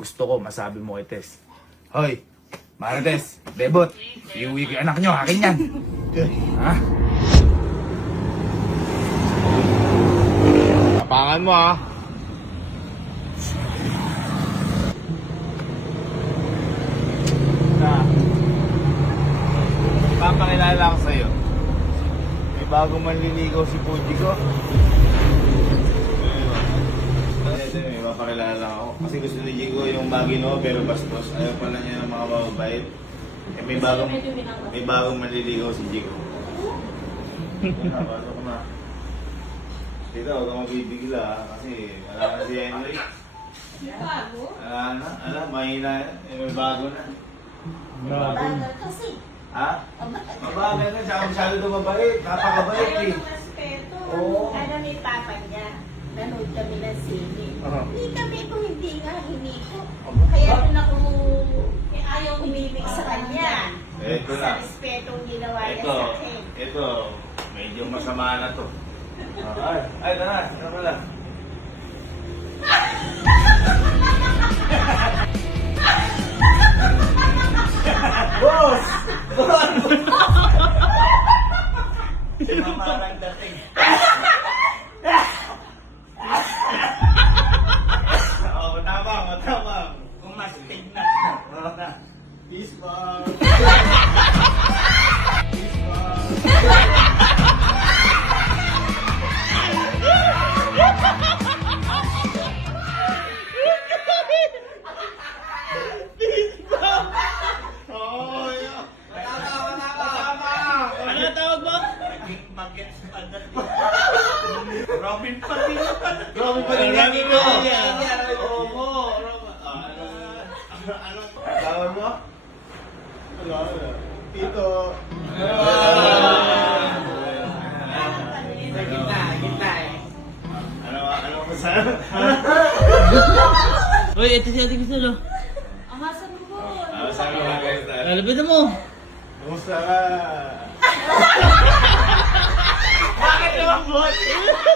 gusto ko masabi mo kay Tess. Hoy, Marites, Bebot, iuwi ko yung anak nyo, akin yan. Ha? Tapangan mo ah. Na, ipapakilala ko sa'yo. May bagong manliligaw si Puji ko. May papakilala ako. Kasi gusto ni Jigo yung bagino pero bastos. Ayaw pala niya ng mga mababait. Eh, may bagong manliligaw si Jigo. Pasok ko na. Dito, huwag kang mabibigla ha. Kasi alam na si Henry. Alam, mahina yan. May bago na. Bagal kasi. Ha? Mabagal na, tsaka masyado dumabait. Napakabait Ayaw eh. ng respeto. Oo. Ano ni Papa niya? Nanood kami ng sine. Hindi kami kung hindi nga hiniko. Kaya doon ako ayaw umibig sa kanya. Ito Sa na. respetong ginawa niya Ito, sa akin. ito. Medyo masama na to. Ay, tara. Tara pala. Boss! Boss! Mamarang dating. Oo, matapang. Kumastig na. Peace, mom. Peace, mom. Ano tawag mo? Robin Padilla. Robin Padilla. Oo. Ano tawag mo? Tito. Ano ko sa... Uy, ito si Ate Gusto. Ang asan mo? Saan mo guys? Lalapitan mo. Kumusta ka? Bakit naman bot?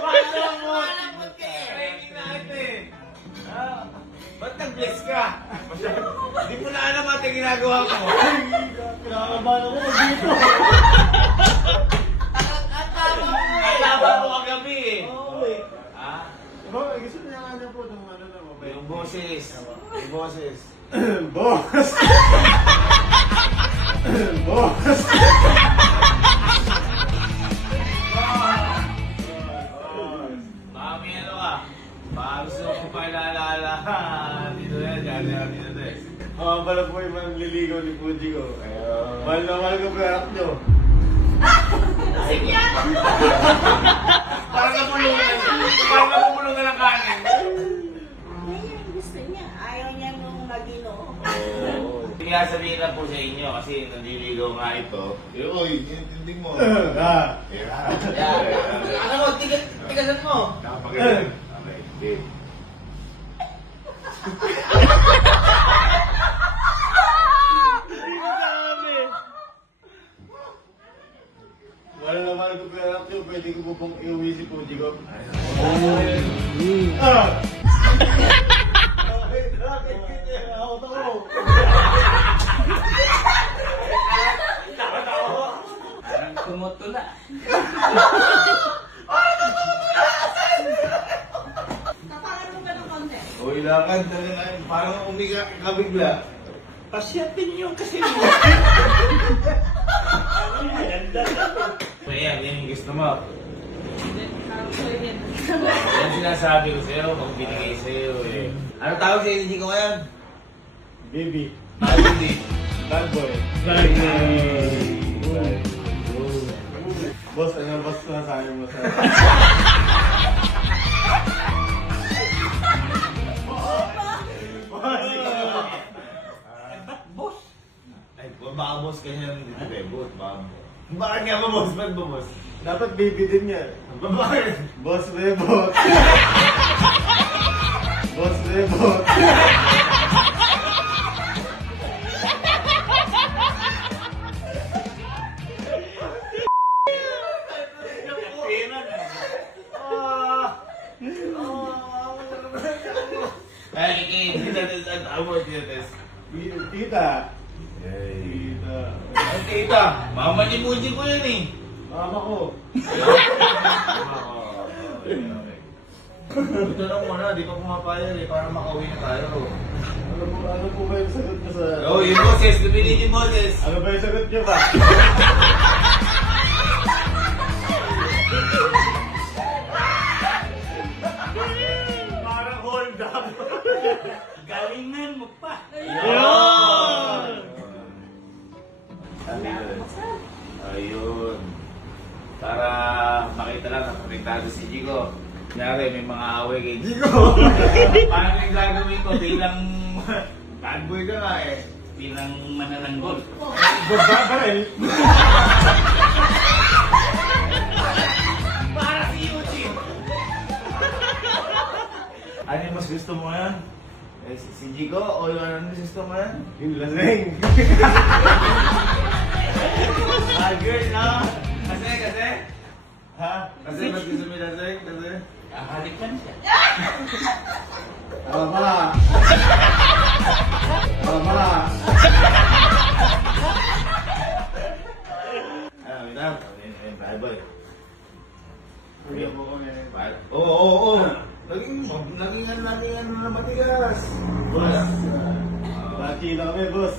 Bakit naman bot? Training natin. Ba't nag-bless ka? Di mo na alam ate ginagawa ko. Kinakabahan ako dito. Ang tama mo kagabi eh. Oo eh. Ah, Diba, gusto niya nga niya po ng ano na mabay. yung boses. Yung boses. Boss! Boss! Mami, ano ka? Baka gusto ko pa ilalala. Dito yan, dito eh. Pala po yung manliligaw ni Puji ko. Mahal na mahal ko pa anak nyo. Sige yan! Parang napumulungan ng kanin. Ngayon, gusto niya. Ayaw niya nung mag-ino. Hindi nga sabihin lang po sa inyo kasi nandiligaw nga ito. Uy, tindig mo. Ah! Ano mo, tigasan mo. Nakapagaling. Okay, deal. Mahal na mahal ko pa anak nyo. Pwede ko po pong iuwi si Puji ko. Bakit ganyan? Ako to. Parang tumuto na. Kapalan mo ka ng konti. Uy, lakad talaga. Parang umiga ka bigla. Pasyatin niyo kasi. Ayan, yan yung gusto mo. Yan sinasabi ko sa'yo, pag binigay sa'yo eh. Ano tawag sa energy ko ngayon? Baby. Hindi. Bad boy. Boss, ano boss na sabi mo sa... Boss? Ay, baka boss ka niya ng dito eh. Boss, baka boss. Bakit nga ba boss? Ba't ba boss? Dapat baby din yan. Bakit? Boss Rebot. Boss Rebot. Ako tinates. Tita. Ay. Tita. Ay, tita. Mama ni Muji ko yan eh. Mama ko. Ito na muna, di pa pumapayag eh, para makauwi na tayo. Ano po ba yung sagot niyo sa... Oh, yung Moses, lumili ni Moses. Ano ba yung sagot niyo ba? Parang hold up. Galingan mo pa. Ayun! Ayun. Para makita lang na konektado si Jigo. Kunyari, may mga away kay Jigo. Paano yung gagawin ko bilang bad boy ka nga eh. Bilang manananggol. Babaril. Para si Eugene. Ano yung mas gusto mo yan? Eh, si Jigo o yung ano mas gusto mo yan? Yung lasing. Girl, no? Kasi? Ha? Kasi mas gusto mo yung lasing? Kasi? Halikan siya. Tama. Tama. Wait lang. Bye boy. Kuya mo kami. Oo. Naging ano na matigas. Boss. Bati na kami, boss.